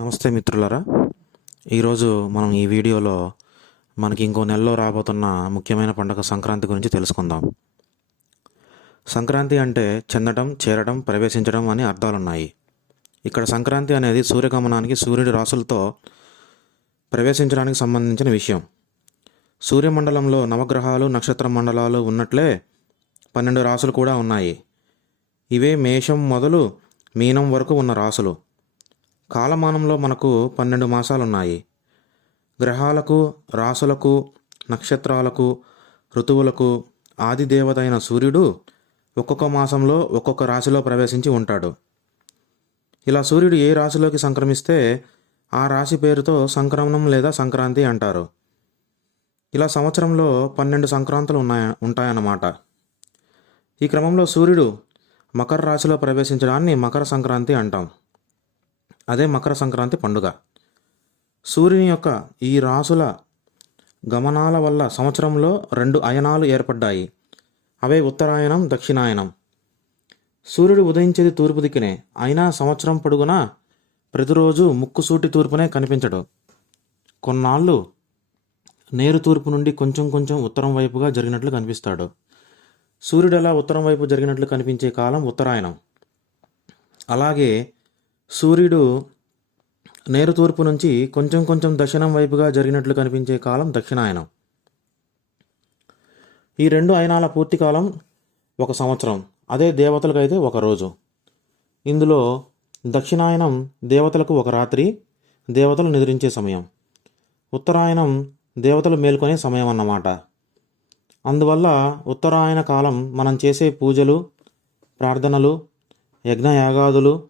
నమస్తే మిత్రులారా. ఈరోజు మనం ఈ వీడియోలో మనకి ఇంకో నెలలో రాబోతున్న ముఖ్యమైన పండుగ సంక్రాంతి గురించి తెలుసుకుందాం. సంక్రాంతి అంటే చెందడం చేరడం ప్రవేశించడం అని అర్థాలున్నాయి. ఇక్కడ సంక్రాంతి అనేది సూర్యగమనానికి సూర్యుడి రాసులతో ప్రవేశించడానికి సంబంధించిన విషయం. సూర్యమండలంలో నవగ్రహాలు నక్షత్ర మండలాలు ఉన్నట్లే పన్నెండు రాసులు కూడా ఉన్నాయి. ఇవే మేషం మొదలు మీనం వరకు ఉన్న రాసులు కాలమానంలో మనకు పన్నెండు మాసాలున్నాయి. గ్రహాలకు రాసులకు నక్షత్రాలకు ఋతువులకు ఆదిదేవతైన అయిన సూర్యుడు ఒక్కొక్క మాసంలో ఒక్కొక్క రాశిలో ప్రవేశించి ఉంటాడు. ఇలా సూర్యుడు ఏ రాశిలోకి సంక్రమిస్తే ఆ రాశి పేరుతో సంక్రమణం లేదా సంక్రాంతి అంటారు. ఇలా సంవత్సరంలో పన్నెండు సంక్రాంతులు ఉన్నాయ ఉంటాయన్నమాట. ఈ క్రమంలో సూర్యుడు మకర రాశిలో ప్రవేశించడాన్ని మకర సంక్రాంతి అంటాం. అదే మకర సంక్రాంతి పండుగ. సూర్యుని యొక్క ఈ రాసుల గమనాల వల్ల సంవత్సరంలో రెండు అయనాలు ఏర్పడ్డాయి. అవే ఉత్తరాయణం దక్షిణాయనం. సూర్యుడు ఉదయించేది తూర్పు దిక్కునే అయినా సంవత్సరం పొడుగునా ప్రతిరోజు ముక్కుసూటి తూర్పునే కనిపించడు. కొన్నాళ్ళు నేరు తూర్పు నుండి కొంచెం కొంచెం ఉత్తరం వైపుగా జరిగినట్లు కనిపిస్తాడు. సూర్యుడు ఎలా ఉత్తరం వైపు జరిగినట్లు కనిపించే కాలం ఉత్తరాయణం. అలాగే సూర్యుడు నేరు తూర్పు నుంచి కొంచెం కొంచెం దక్షిణం వైపుగా జరిగినట్లు కనిపించే కాలం దక్షిణాయనం. ఈ రెండు అయనాల పూర్తి కాలం ఒక సంవత్సరం అదే దేవతలకైతే ఒక రోజు. ఇందులో దక్షిణాయనం దేవతలకు ఒక రాత్రి దేవతలు నిద్రించే సమయం. ఉత్తరాయణం దేవతలు మేల్కొనే సమయం అన్నమాట. అందువల్ల ఉత్తరాయణ కాలం మనం చేసే పూజలు ప్రార్థనలు యజ్ఞయాగాదులు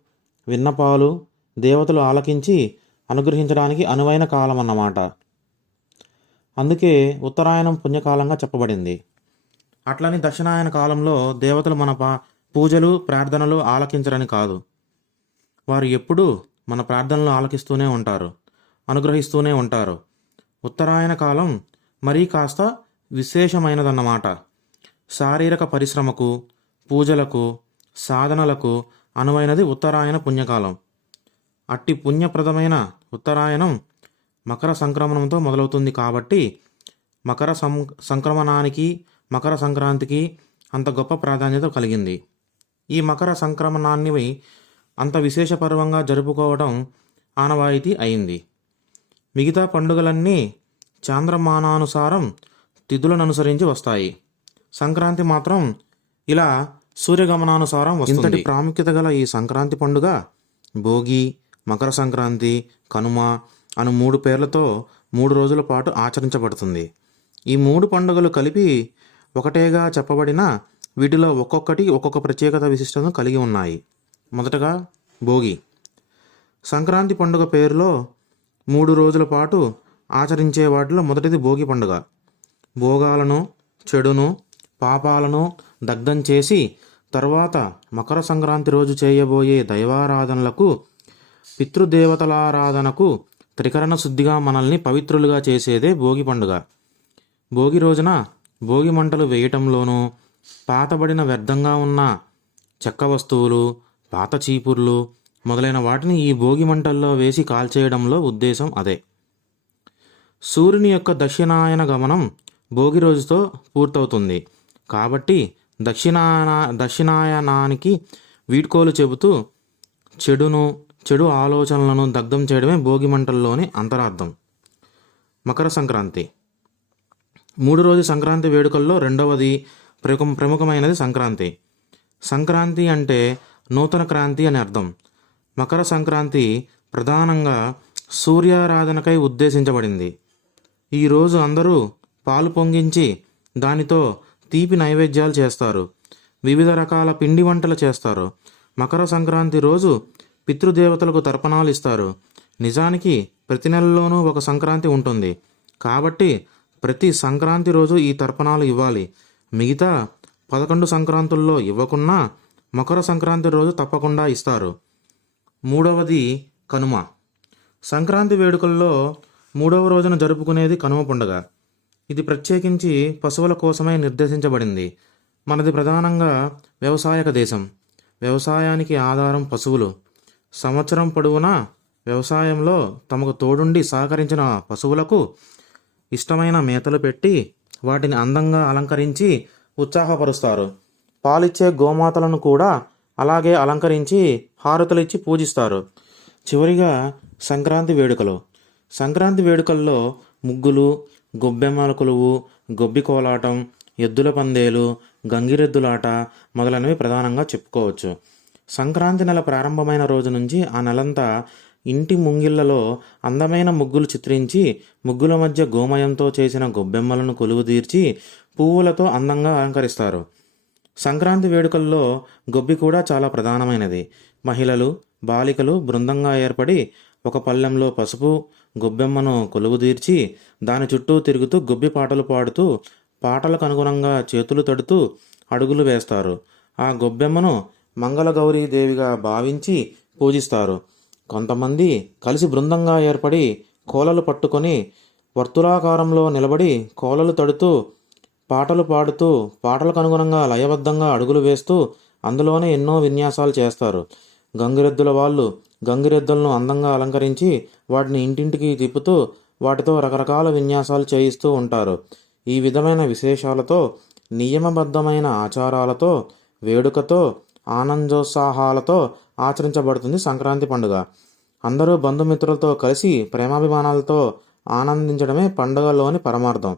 విన్నపాలు దేవతలు ఆలకించి అనుగ్రహించడానికి అనువైన కాలం అన్నమాట అందుకే ఉత్తరాయణం పుణ్యకాలంగా చెప్పబడింది. అట్లని దక్షిణాయన కాలంలో దేవతలు మన పా పూజలు ప్రార్థనలు ఆలకించరని కాదు. వారు ఎప్పుడూ మన ప్రార్థనలు ఆలకిస్తూనే ఉంటారు అనుగ్రహిస్తూనే ఉంటారు. ఉత్తరాయణ కాలం మరీ కాస్త విశేషమైనదన్నమాట. శారీరక పరిశ్రమకు పూజలకు సాధనలకు అనువైనది ఉత్తరాయణ పుణ్యకాలం. అట్టి పుణ్యప్రదమైన ఉత్తరాయణం మకర సంక్రమణంతో మొదలవుతుంది కాబట్టి మకర సం సంక్రమణానికి మకర సంక్రాంతికి అంత గొప్ప ప్రాధాన్యత కలిగింది. ఈ మకర సంక్రమణాన్ని అంత విశేష పర్వంగా జరుపుకోవడం ఆనవాయితీ అయింది. మిగతా పండుగలన్నీ చాంద్రమానానుసారం తిథులను అనుసరించి వస్తాయి. సంక్రాంతి మాత్రం ఇలా సూర్యగమనానుసారం ఇంతటి ప్రాముఖ్యత గల ఈ సంక్రాంతి పండుగ భోగి మకర సంక్రాంతి కనుమ అను మూడు పేర్లతో మూడు రోజుల పాటు ఆచరించబడుతుంది. ఈ మూడు పండుగలు కలిపి ఒకటేగా చెప్పబడిన వీటిలో ఒక్కొక్కటి ఒక్కొక్క ప్రత్యేకత విశిష్టతను కలిగి ఉన్నాయి. మొదటగా భోగి. సంక్రాంతి పండుగ పేరులో మూడు రోజుల పాటు ఆచరించే వాటిలో మొదటిది భోగి పండుగ. భోగాలను చెడును పాపాలను దగ్ధం చేసి తర్వాత మకర సంక్రాంతి రోజు చేయబోయే దైవారాధనలకు పితృదేవతలారాధనకు త్రికరణ శుద్ధిగా మనల్ని పవిత్రులుగా చేసేదే భోగి పండుగ. భోగి రోజున భోగి మంటలు వేయటంలోనూ పాతబడిన వ్యర్థంగా ఉన్న చెక్క వస్తువులు పాత చీపుర్లు మొదలైన వాటిని ఈ భోగి మంటల్లో వేసి కాల్చేయడంలో ఉద్దేశం అదే. సూర్యుని యొక్క దక్షిణాయన గమనం భోగి రోజుతో పూర్తవుతుంది. కాబట్టి దక్షిణాయన దక్షిణాయనానికి వీడ్కోలు చెబుతూ చెడును చెడు ఆలోచనలను దగ్ధం చేయడమే భోగి మంటల్లోని అంతరార్థం. మకర సంక్రాంతి. మూడు రోజు సంక్రాంతి వేడుకల్లో రెండవది ప్రముఖ ప్రముఖమైనది సంక్రాంతి. సంక్రాంతి అంటే నూతన క్రాంతి అని అర్థం. మకర సంక్రాంతి ప్రధానంగా సూర్యారాధనకై ఉద్దేశించబడింది. ఈరోజు అందరూ పాలు పొంగించి దానితో తీపి నైవేద్యాలు చేస్తారు. వివిధ రకాల పిండి వంటలు చేస్తారు. మకర సంక్రాంతి రోజు పితృదేవతలకు తర్పణాలు ఇస్తారు. నిజానికి ప్రతి నెలలోనూ ఒక సంక్రాంతి ఉంటుంది. కాబట్టి ప్రతి సంక్రాంతి రోజు ఈ తర్పణాలు ఇవ్వాలి. మిగతా పదకొండు సంక్రాంతుల్లో ఇవ్వకున్నా మకర సంక్రాంతి రోజు తప్పకుండా ఇస్తారు. మూడవది కనుమ. సంక్రాంతి వేడుకల్లో మూడవ రోజున జరుపుకునేది కనుమ పండుగ. ఇది ప్రత్యేకించి పశువుల కోసమే నిర్దేశించబడింది. మనది ప్రధానంగా వ్యవసాయక దేశం. వ్యవసాయానికి ఆధారం పశువులు. సంవత్సరం పొడవునా వ్యవసాయంలో తమకు తోడుండి సహకరించిన పశువులకు ఇష్టమైన మేతలు పెట్టి వాటిని అందంగా అలంకరించి ఉత్సాహపరుస్తారు. పాలిచ్చే గోమాతలను కూడా అలాగే అలంకరించి హారతులిచ్చి పూజిస్తారు. చివరిగా సంక్రాంతి వేడుకలు. సంక్రాంతి వేడుకల్లో ముగ్గులు గొబ్బెమ్మల కొలువు గొబ్బి కోలాటం ఎద్దుల పందేలు గంగిరెద్దులాట మొదలైనవి ప్రధానంగా చెప్పుకోవచ్చు. సంక్రాంతి నెల ప్రారంభమైన రోజు నుంచి ఆ నెలంతా ఇంటి ముంగిళ్ళలో అందమైన ముగ్గులు చిత్రించి ముగ్గుల మధ్య గోమయంతో చేసిన గొబ్బెమ్మలను కొలువు తీర్చి పువ్వులతో అందంగా అలంకరిస్తారు. సంక్రాంతి వేడుకల్లో గొబ్బి కూడా చాలా ప్రధానమైనది. మహిళలు బాలికలు బృందంగా ఏర్పడి ఒక పళ్ళెంలో పసుపు గొబ్బెమ్మను కొలువుదీర్చి దాని చుట్టూ తిరుగుతూ గొబ్బి పాటలు పాడుతూ పాటలకు అనుగుణంగా చేతులు తడుతూ అడుగులు వేస్తారు. ఆ గొబ్బెమ్మను మంగళగౌరీ దేవిగా భావించి పూజిస్తారు. కొంతమంది కలిసి బృందంగా ఏర్పడి కోలలు పట్టుకొని వర్తులాకారంలో నిలబడి కోలలు తడుతూ పాటలు పాడుతూ పాటలకు అనుగుణంగా లయబద్ధంగా అడుగులు వేస్తూ అందులోనే ఎన్నో విన్యాసాలు చేస్తారు. గంగిరెద్దుల వాళ్ళు గంగిరెద్దులను అందంగా అలంకరించి వాటిని ఇంటింటికి తిప్పుతూ వాటితో రకరకాల విన్యాసాలు చేయిస్తూ ఉంటారు. ఈ విధమైన విశేషాలతో నియమబద్ధమైన ఆచారాలతో వేడుకతో ఆనందోత్సాహాలతో ఆచరించబడుతుంది సంక్రాంతి పండుగ. అందరూ బంధుమిత్రులతో కలిసి ప్రేమాభిమానాలతో ఆనందించడమే పండుగలోని పరమార్థం.